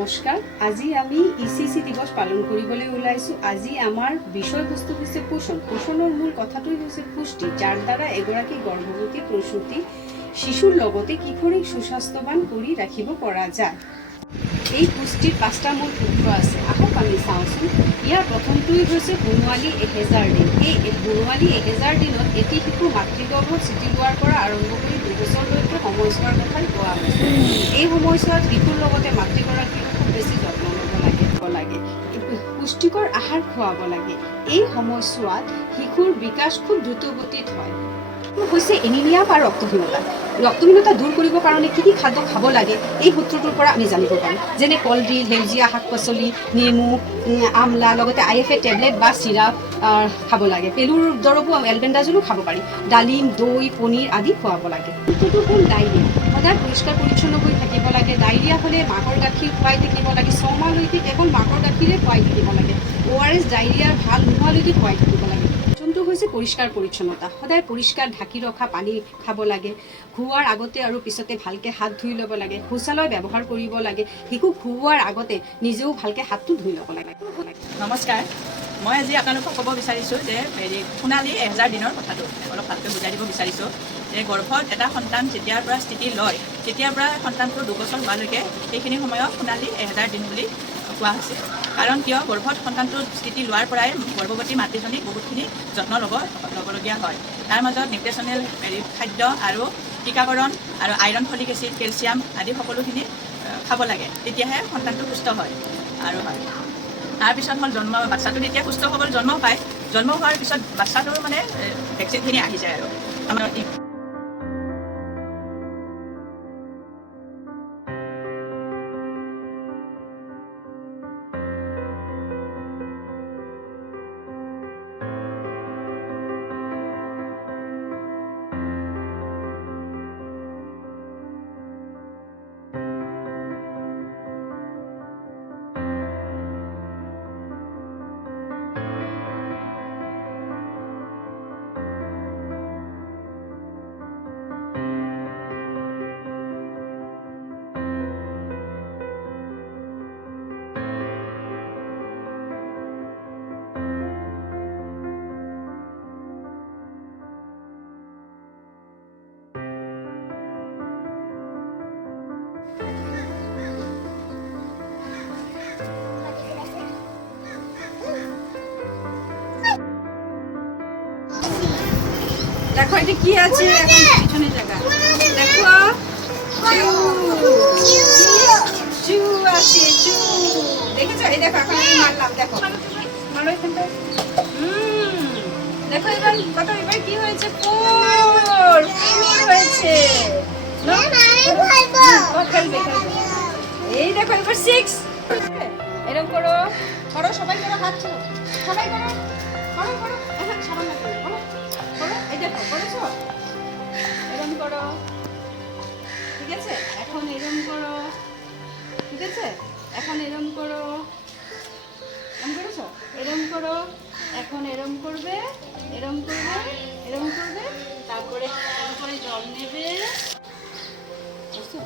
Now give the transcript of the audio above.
নমস্কাৰ। আজি আমি ইচিচি দিৱস পালন কৰিবলৈ ওলাইছোঁ। আজি আমাৰ বিষয়বস্তু হৈছে পোষণ। পোষণৰ মূল কথাটোই হৈছে পুষ্টি, যাৰ দ্বাৰা এগৰাকী গৰ্ভৱতী প্ৰসূতি শিশুৰ লগতে কিশোৰীক সুস্বাস্থ্যৱান কৰি ৰাখিব পৰা যায়। এই পুষ্টিৰ 5টা মূল সূত্ৰ আছে। আহক আমি চাওঁচোন। ইয়াৰ প্ৰথমটোই হৈছে বনোৱালী 1000 দিন। এই বনোৱালী 1000 দিনত এটি শিশু মাতৃগৰ্ভত চিটি লোৱাৰ পৰা আৰম্ভ কৰি 2 বছৰলৈকে সময়ছোৱাৰ কথাই কোৱা হৈছে। এই সময়ছোৱাত শিশুৰ লগতে মাতৃগৰাকীৰ খুব বেছি যত্ন ল'ব লাগে, পুষ্টিকৰ আহাৰ খুৱাব লাগে। এই সময়ছোৱাত শিশুৰ বিকাশ খুব দ্ৰুতগতিত হয়। হৈছে এনিমিয়া বা ৰক্তহীনতা দূৰ কৰিবৰ কাৰণে কি কি খাদ্য খাব লাগে এই সূত্ৰটোৰ পৰা আমি জানিব পাৰোঁ। যেনে কলডিল, সেউজীয়া শাক পাচলি, নেমু, আমলা, লগতে IFA টেবলেট বা চিৰাপ খাব লাগে। পেলুৰ দৰৱো এলবেণ্ডাজলো খাব পাৰি। ডালিম, দৈ, পনীৰ আদি খুৱাব লাগে। সূত্ৰটো হ'ল ডায়েৰিয়া। সদায় পৰিষ্কাৰ পৰিচ্ছন্ন হৈ থাকিব লাগে। ডায়েৰিয়া হ'লে মাকৰ গাখীৰ খুৱাই থাকিব লাগে। 6 মাহলৈকে কেৱল মাকৰ গাখীৰে খুৱাই থাকিব লাগে। ORS ডায়েৰিয়াৰ ভাল নোহোৱালৈকে খুৱাই থাকিব লাগে। যোনটো হৈছে পৰিষ্কাৰ পৰিচ্ছন্নতা। সদায় পৰিষ্কাৰ ঢাকি ৰখা পানী খাব লাগে। খোৱাৰ আগতে আৰু পিছতে ভালকৈ হাত ধুই ল'ব লাগে। শৌচালয় ব্যৱহাৰ কৰিব লাগে। শিশুক খুওৱাৰ আগতে নিজেও ভালকৈ হাতটো ধুই ল'ব লাগে। নমস্কাৰ। মই আজি আপোনালোকক ক'ব বিচাৰিছোঁ যে সোণালী 1000 দিনৰ কথাটো অলপ ভালকৈ বুজাই দিব বিচাৰিছোঁ যে গৰ্ভত এটা সন্তান যেতিয়াৰ পৰা স্থিতি লয় তেতিয়াৰ পৰা সন্তানটোৰ 2 বছৰ হোৱালৈকে সেইখিনি সময়ত সোণালী 1000 দিন বুলি কোৱা হৈছে। কাৰণ কিয় গৰ্ভত সন্তানটোৰ স্থিতি লোৱাৰ পৰাই গৰ্ভৱতী মাতৃজনীক বহুতখিনি যত্ন ল'বলগীয়া হয়। তাৰ মাজত নিউট্ৰিচনেল খাদ্য আৰু টীকাকৰণ আৰু আইৰণ, ফলিক এচিড, কেলছিয়াম আদি সকলোখিনি খাব লাগে। তেতিয়াহে সন্তানটো সুস্থ হয়। আৰু তাৰপিছত হ'ল বাচ্ছাটো যেতিয়া সুস্থ সবল জন্ম পায়, জন্ম হোৱাৰ পিছত বাচ্ছাটোৰ মানে ভেকচিনখিনি আহি যায় আৰু আমাৰ দেখো এটা কি আছে এখন পিছনে জায়গা দেখো চু আছে চু দেখেছো এই দেখো এখন আমি মারলাম দেখো মারো এখানটা দেখো এবার কত এবার কি হয়েছে 4 হয়েছে এই দেখো এবার 6 এরকম করো করো সবাই করো হাত ছোড়ো সবাই করো করো করো সাবান না করো করো এই দেখো করেছো এরকম করো ঠিক আছে এখন এরকম করো ঠিক আছে এখন এরকম করো এরকম করেছো এরকম করো এখন এরকম করবে এরকম করবে এরকম করবে তারপরে জল নেবে বুঝছো